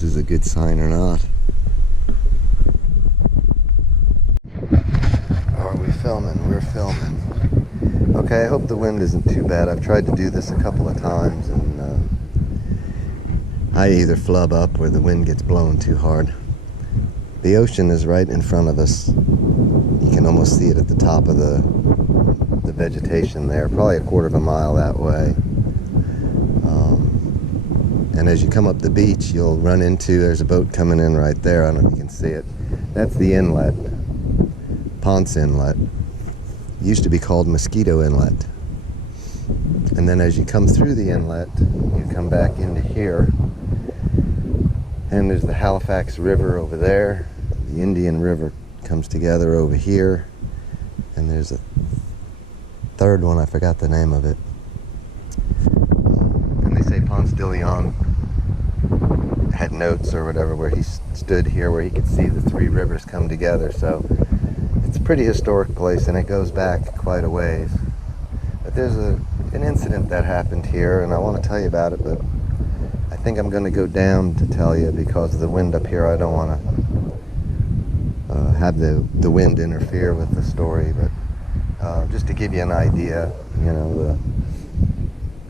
this is a good sign or not. Are we filming? We're filming. Okay, I hope the wind isn't too bad. I've tried to do this a couple of times, and I either flub up or the wind gets blowing too hard. The ocean is right in front of us. You can almost see it at the top of the vegetation there, probably a quarter of a mile that way. And as you come up the beach, you'll run into, there's a boat coming in right there. I don't know if you can see it. That's the inlet, Ponce Inlet. It used to be called Mosquito Inlet. And then as you come through the inlet, you come back into here. And there's the Halifax River over there. The Indian River comes together over here. And there's a third one, I forgot the name of it. And they say Ponce de Leon had notes or whatever where he stood here where he could see the three rivers come together. So it's a pretty historic place, and it goes back quite a ways. But there's an incident that happened here, and I want to tell you about it, but I think I'm going to go down to tell you because of the wind up here. I don't want to have the wind interfere with the story, but just to give you an idea, you know,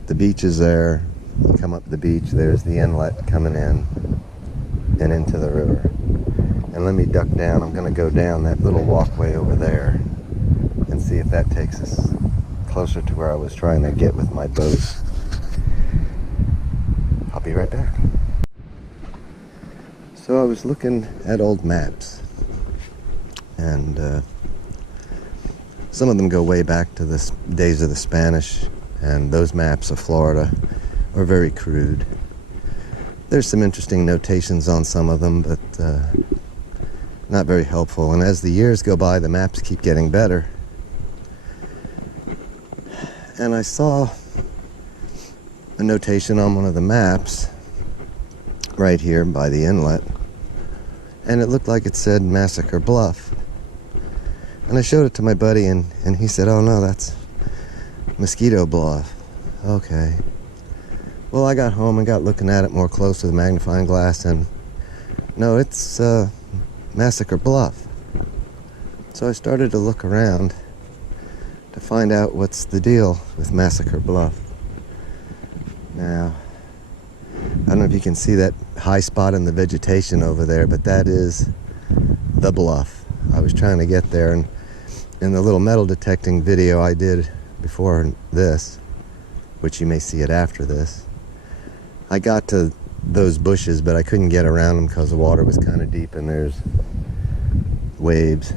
the beach is there. You come up the beach, there's the inlet coming in and into the river. And let me duck down. I'm going to go down that little walkway over there and see if that takes us closer to where I was trying to get with my boat. I'll be right back. So I was looking at old maps, and some of them go way back to the days of the Spanish, and those maps of Florida are very crude. There's some interesting notations on some of them, but not very helpful. And as the years go by, the maps keep getting better. And I saw a notation on one of the maps right here by the inlet, and it looked like it said Massacre Bluff. And I showed it to my buddy, and he said, "Oh no, that's Mosquito Bluff." Okay. Well, I got home and got looking at it more close with a magnifying glass, and no, it's Massacre Bluff. So I started to look around to find out what's the deal with Massacre Bluff. Now, I don't know if you can see that high spot in the vegetation over there, but that is the bluff. I was trying to get there, and in the little metal detecting video I did before this, which you may see it after this, I got to those bushes, but I couldn't get around them because the water was kind of deep and there's waves.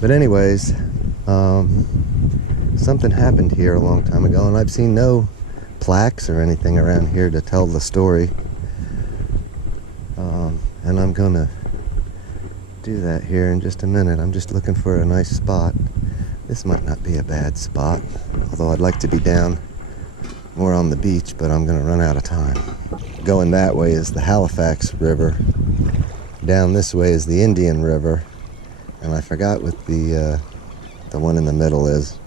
But anyways, something happened here a long time ago, and I've seen no plaques or anything around here to tell the story. And I'm gonna do that here in just a minute. I'm just looking for a nice spot. This might not be a bad spot, although I'd like to be down more on the beach, but I'm going to run out of time. Going that way is the Halifax River. Down this way is the Indian River, and I forgot what the one in the middle is.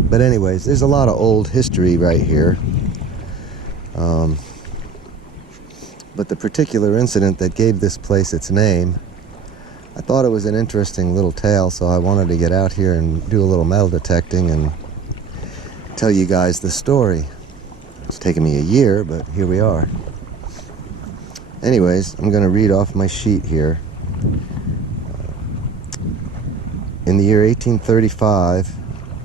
But anyways, there's a lot of old history right here. But the particular incident that gave this place its name, I thought it was an interesting little tale, so I wanted to get out here and do a little metal detecting and tell you guys the story. It's taken me a year, but here we are. Anyways, I'm going to read off my sheet here. In the year 1835,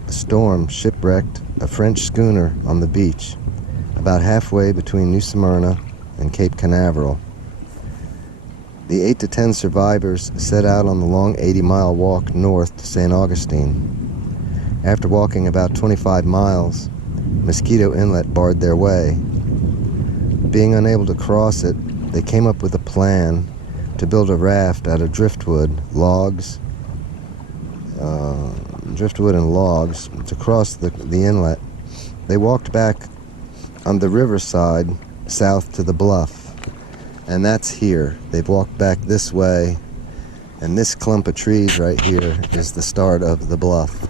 a storm shipwrecked a French schooner on the beach, about halfway between New Smyrna and Cape Canaveral. The 8 to 10 survivors set out on the long 80-mile walk north to St. Augustine. After walking about 25 miles, Mosquito Inlet barred their way. Being unable to cross it, they came up with a plan to build a raft out of driftwood and logs to cross the inlet. They walked back on the riverside south to the bluff, and that's here. They've walked back this way, and this clump of trees right here is the start of the bluff.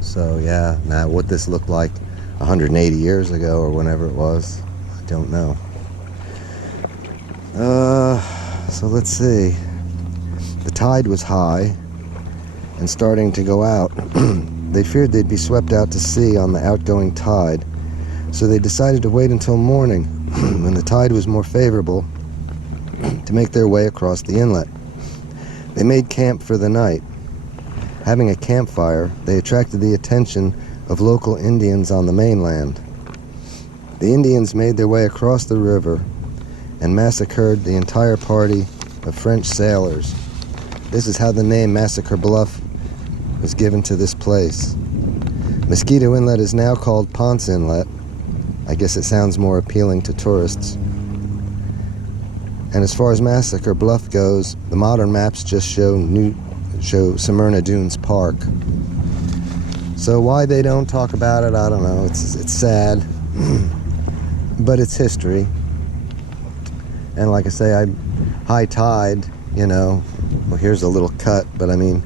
So yeah, now what this looked like 180 years ago or whenever it was, don't know. So let's see. The tide was high and starting to go out. They feared they'd be swept out to sea on the outgoing tide, so they decided to wait until morning, when the tide was more favorable, to make their way across the inlet. They made camp for the night. Having a campfire, they attracted the attention of local Indians on the mainland. The Indians made their way across the river and massacred the entire party of French sailors. This is how the name Massacre Bluff was given to this place. Mosquito Inlet is now called Ponce Inlet. I guess it sounds more appealing to tourists. And as far as Massacre Bluff goes, the modern maps just show Smyrna Dunes Park. So why they don't talk about it, I don't know. It's sad, but it's history. And like I say, high tide, you know. Well, here's a little cut, but I mean,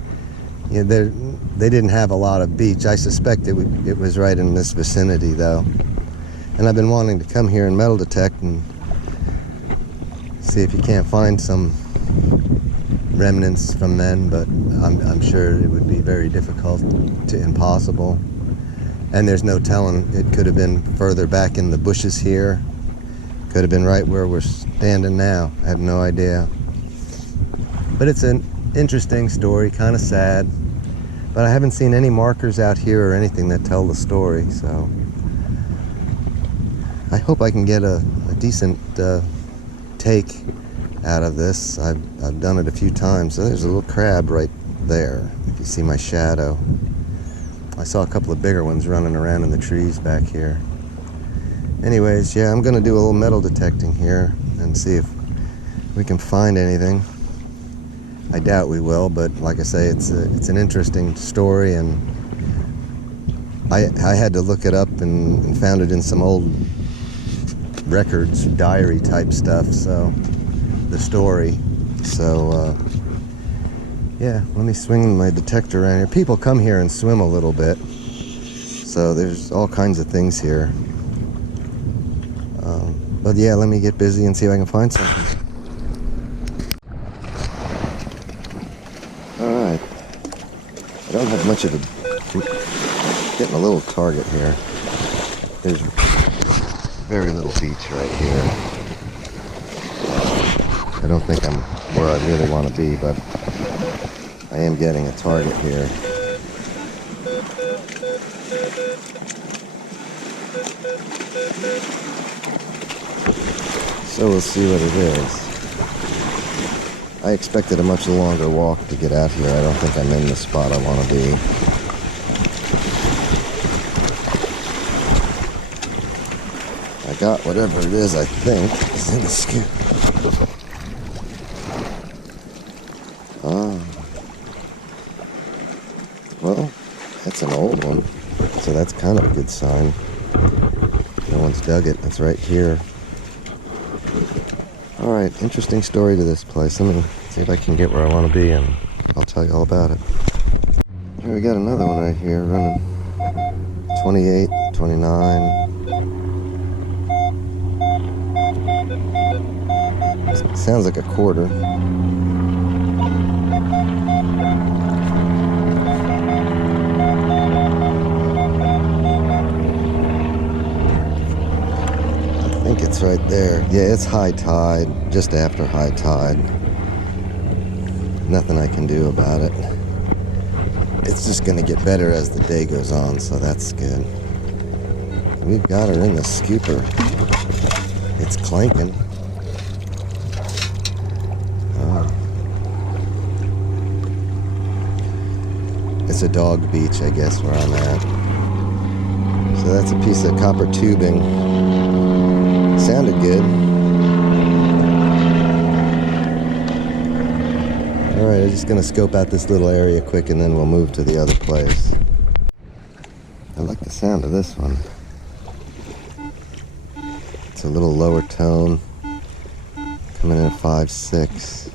you know, they didn't have a lot of beach. I suspect it was right in this vicinity, though. And I've been wanting to come here and metal detect and see if you can't find some remnants from then, but I'm sure it would be very difficult to impossible. And there's no telling. It could have been further back in the bushes here. Could have been right where we're standing now. I have no idea. But it's an interesting story, kind of sad. But I haven't seen any markers out here or anything that tell the story, so I hope I can get a decent take out of this. I've done it a few times. So there's a little crab right there, if you see my shadow. I saw a couple of bigger ones running around in the trees back here. Anyways, yeah, I'm gonna do a little metal detecting here and see if we can find anything. I doubt we will, but like I say, it's an interesting story, and I had to look it up and found it in some old records, diary type stuff, so the story. So yeah, let me swing my detector around here. People come here and swim a little bit, so there's all kinds of things here. But yeah, let me get busy and see if I can find something. Alright, I don't have much of a, getting a little target here. There's very little beach right here. I don't think I'm where I really want to be, but I am getting a target here. So we'll see what it is. I expected a much longer walk to get out here. I don't think I'm in the spot I want to be. I got whatever it is I think is in the scoop. Ah. Well, that's an old one. So that's kind of a good sign. No one's dug it. It's right here. Alright, interesting story to this place. Let me see if I can get where I want to be, and I'll tell you all about it. Here we got another one right here, running 28, 29. Sounds like a quarter. I think it's right there. Yeah, it's high tide, just after high tide. Nothing I can do about it. It's just gonna get better as the day goes on, so that's good. We've got her in the scooper. It's clanking. It's a dog beach, I guess, where I'm at. So that's a piece of copper tubing. Sounded good. Alright, I'm just going to scope out this little area quick and then we'll move to the other place. I like the sound of this one. It's a little lower tone. Coming in at 5.6.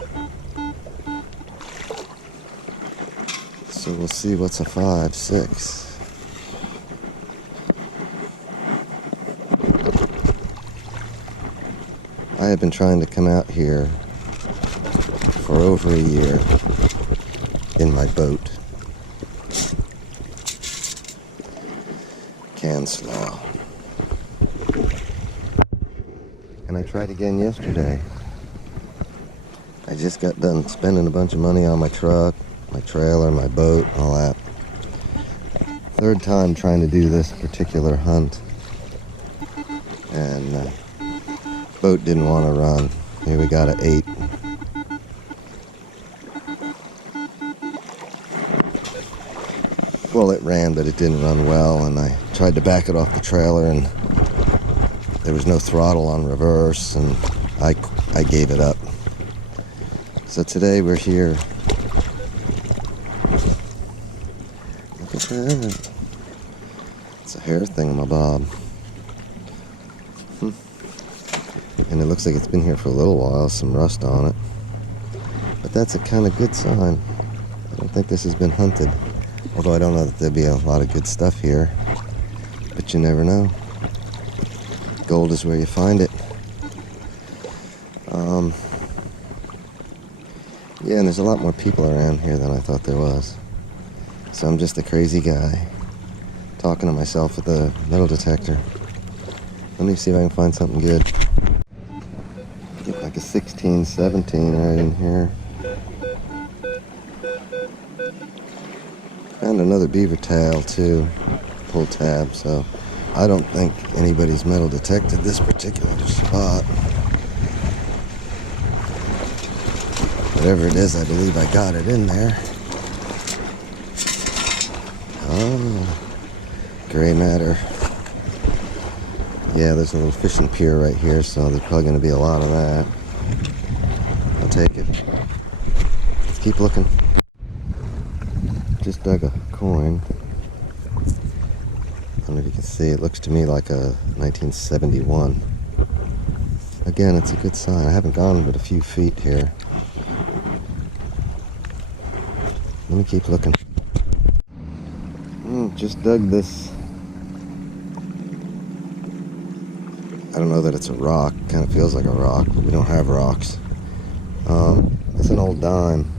So we'll see what's a 5.6. I have been trying to come out here for over a year in my boat. Canslaw. And I tried again yesterday. I just got done spending a bunch of money on my truck, my trailer, my boat, all that. Third time trying to do this particular hunt. And boat didn't want to run. Here we got an 8. Well, it ran, but it didn't run well, and I tried to back it off the trailer, and there was no throttle on reverse, and I gave it up. So today we're here. Look at that. It's a hair thingamabob. And it looks like it's been here for a little while, some rust on it. But that's a kind of good sign. I don't think this has been hunted. Although I don't know that there'll be a lot of good stuff here. But you never know. Gold is where you find it. Yeah, and there's a lot more people around here than I thought there was. So I'm just a crazy guy talking to myself with a metal detector. Let me see if I can find something good. Get like a 16, 17 right in here. Found another beaver tail too, pull tab, so I don't think anybody's metal detected this particular spot. Whatever it is, I believe I got it in there. Oh, gray matter. Yeah, there's a little fishing pier right here, so there's probably going to be a lot of that. I'll take it. Let's keep looking. Just dug a coin. I don't know if you can see, it looks to me like a 1971. Again, it's a good sign. I haven't gone but a few feet here. Let me keep looking. Just dug this. I don't know that it's a rock. Kind of feels like a rock, but we don't have rocks. It's an old dime.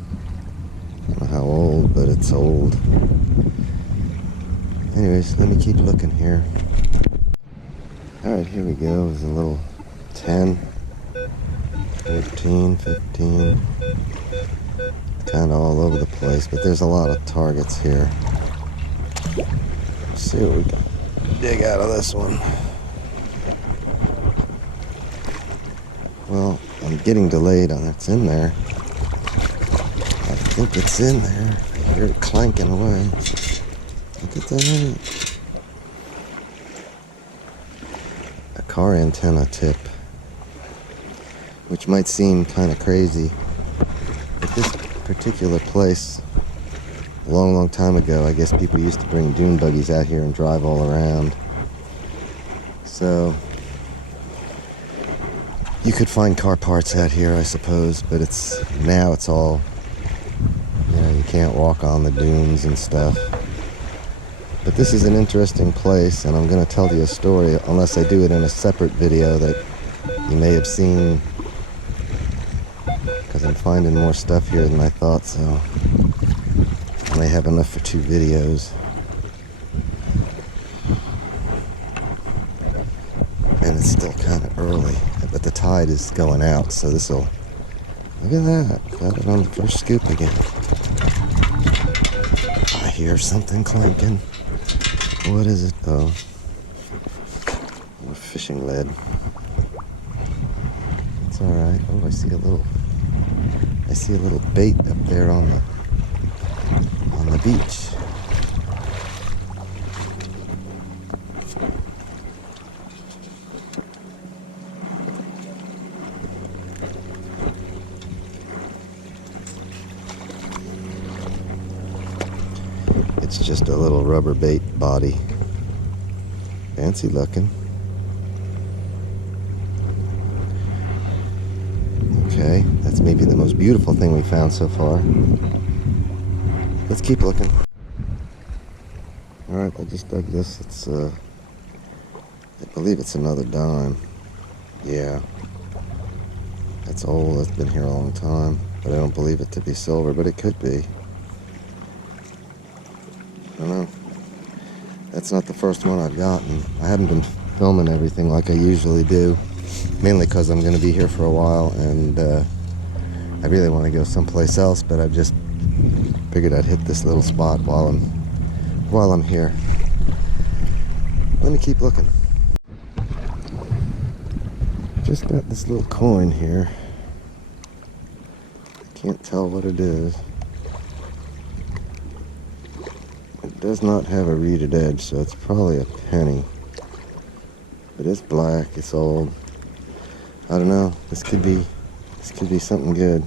I don't know how old, but it's old. Anyways, let me keep looking here. Alright, here we go. There's a little 10, 13, 15. Kind of all over the place, but there's a lot of targets here. Let's see what we can dig out of this one. Well, I'm getting delayed on it's in there. I think it's in there. I hear it clanking away. Look at that. A car antenna tip. Which might seem kind of crazy. But this particular place, a long, long time ago, I guess people used to bring dune buggies out here and drive all around. So you could find car parts out here, I suppose, but now it's all, you can't walk on the dunes and stuff. But this is an interesting place, and I'm going to tell you a story, unless I do it in a separate video that you may have seen, because I'm finding more stuff here than I thought, so I may have enough for 2 videos. And it's still kind of early, but the tide is going out, so this'll, look at that, got it on the first scoop again. I hear something clanking. What is it though? A fishing lead. It's alright. Oh, I see a little bait up there on the beach. It's just a little rubber bait body. Fancy looking. Okay, that's maybe the most beautiful thing we found so far. Let's keep looking. Alright, I just dug this. It's, I believe it's another dime. Yeah. That's old. That's been here a long time. But I don't believe it to be silver, but it could be. I don't know. That's not the first one I've gotten. I haven't been filming everything like I usually do, mainly because I'm going to be here for a while, and I really want to go someplace else, but I've just figured I'd hit this little spot while I'm here. Let me keep looking. Just got this little coin here. I can't tell what it is. It does not have a reeded edge, so it's probably a penny. But it's black, it's old. I don't know. This could be something good.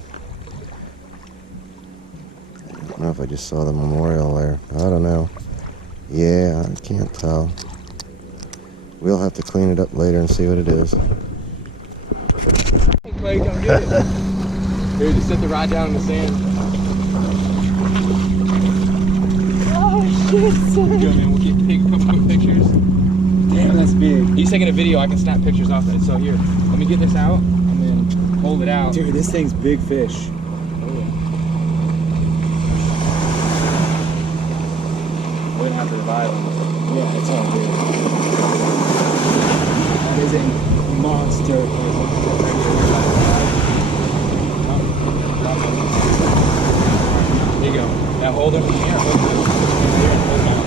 I don't know if I just saw the memorial there. I don't know. Yeah, I can't tell. We'll have to clean it up later and see what it is. Hey Clay, come get it. Here, just set the rod down in the sand. Oh shit, son. Go, man. We'll get a couple quick pictures. Damn, that's big. He's taking a video. I can snap pictures off it. So here, let me get this out and then hold it out. Dude, this thing's big fish. We don't have to revive him. Yeah, it's all good. That is a monster. There you go. Now hold him. Here, hold him out.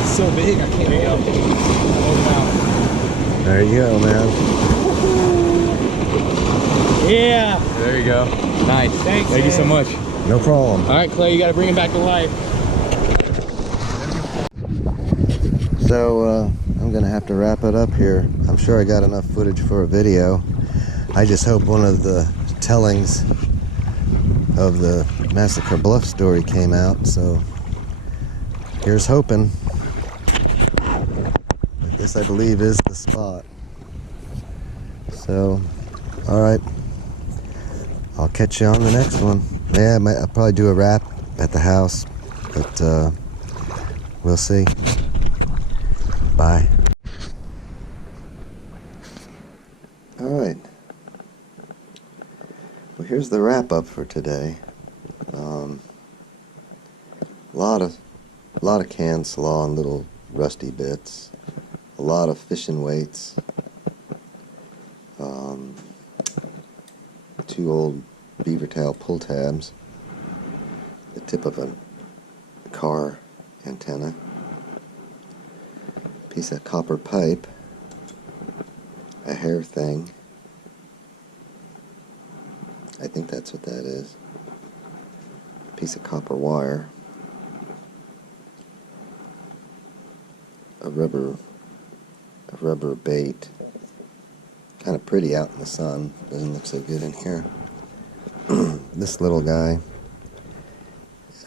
It's so big, I can't hold him. Hold him out. There you go, man. Yeah. There you go. Nice. Thanks, Thank you so much. No problem. All right, Clay, you got to bring him back to life. So I'm gonna have to wrap it up here. I'm sure I got enough footage for a video. I just hope one of the tellings of the Massacre Bluff story came out, so here's hoping. But this, I believe, is the spot. So, all right, I'll catch you on the next one. Yeah, I'll probably do a wrap at the house, but we'll see. Bye. All right. Well, here's the wrap up for today. A lot of canned slaw and little rusty bits. A lot of fishing weights. 2 old beaver tail pull tabs. The tip of a car antenna. Piece of copper pipe. A hair thing. I think that's what that is. Piece of copper wire. A rubber bait. Kind of pretty out in the sun. Doesn't look so good in here. This little guy.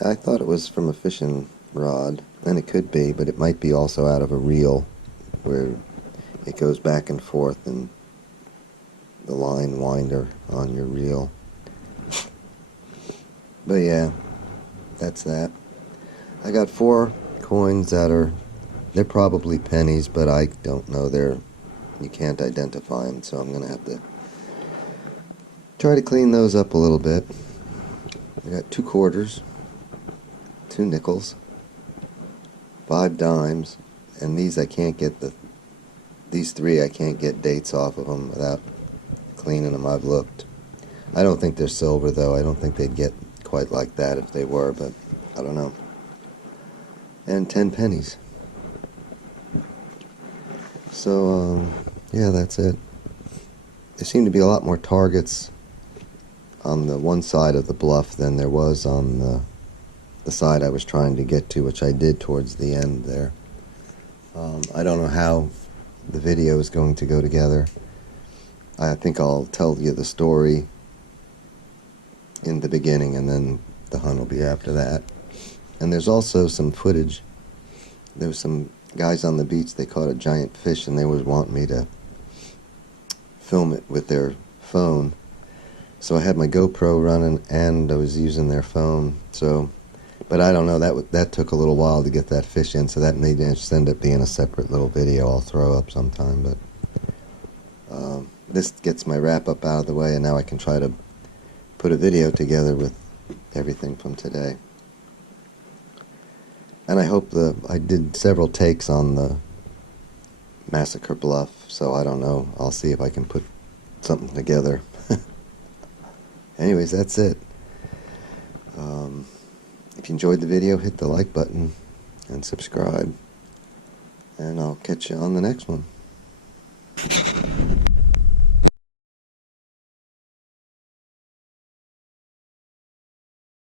I thought it was from a fishing rod, and it could be, but it might be also out of a reel where it goes back and forth and the line winder on your reel. But yeah, that's that. I got 4 coins that they're probably pennies, but I don't know. You can't identify them, so I'm gonna have to try to clean those up a little bit. I got 2 quarters, 2 nickels, 5 dimes, and these I can't get these 3 I can't get dates off of them without cleaning them. I've looked. I don't think they're silver though. I don't think they'd get quite like that if they were, but I don't know. And 10 pennies. So yeah, that's it. There seemed to be a lot more targets on the one side of the bluff than there was on the side I was trying to get to, which I did towards the end there. I don't know how the video is going to go together. I think I'll tell you the story in the beginning, and then the hunt will be after that. And there's also some footage. There was some guys on the beach, they caught a giant fish, and they was wanting me to film it with their phone. So I had my GoPro running, and I was using their phone. So, but I don't know, that took a little while to get that fish in, so that may just end up being a separate little video I'll throw up sometime. But This gets my wrap up out of the way, and now I can try to put a video together with everything from today. And I hope I did several takes on the Massacre Bluff, so I don't know. I'll see if I can put something together. Anyways, that's it. If you enjoyed the video, hit the like button and subscribe. And I'll catch you on the next one.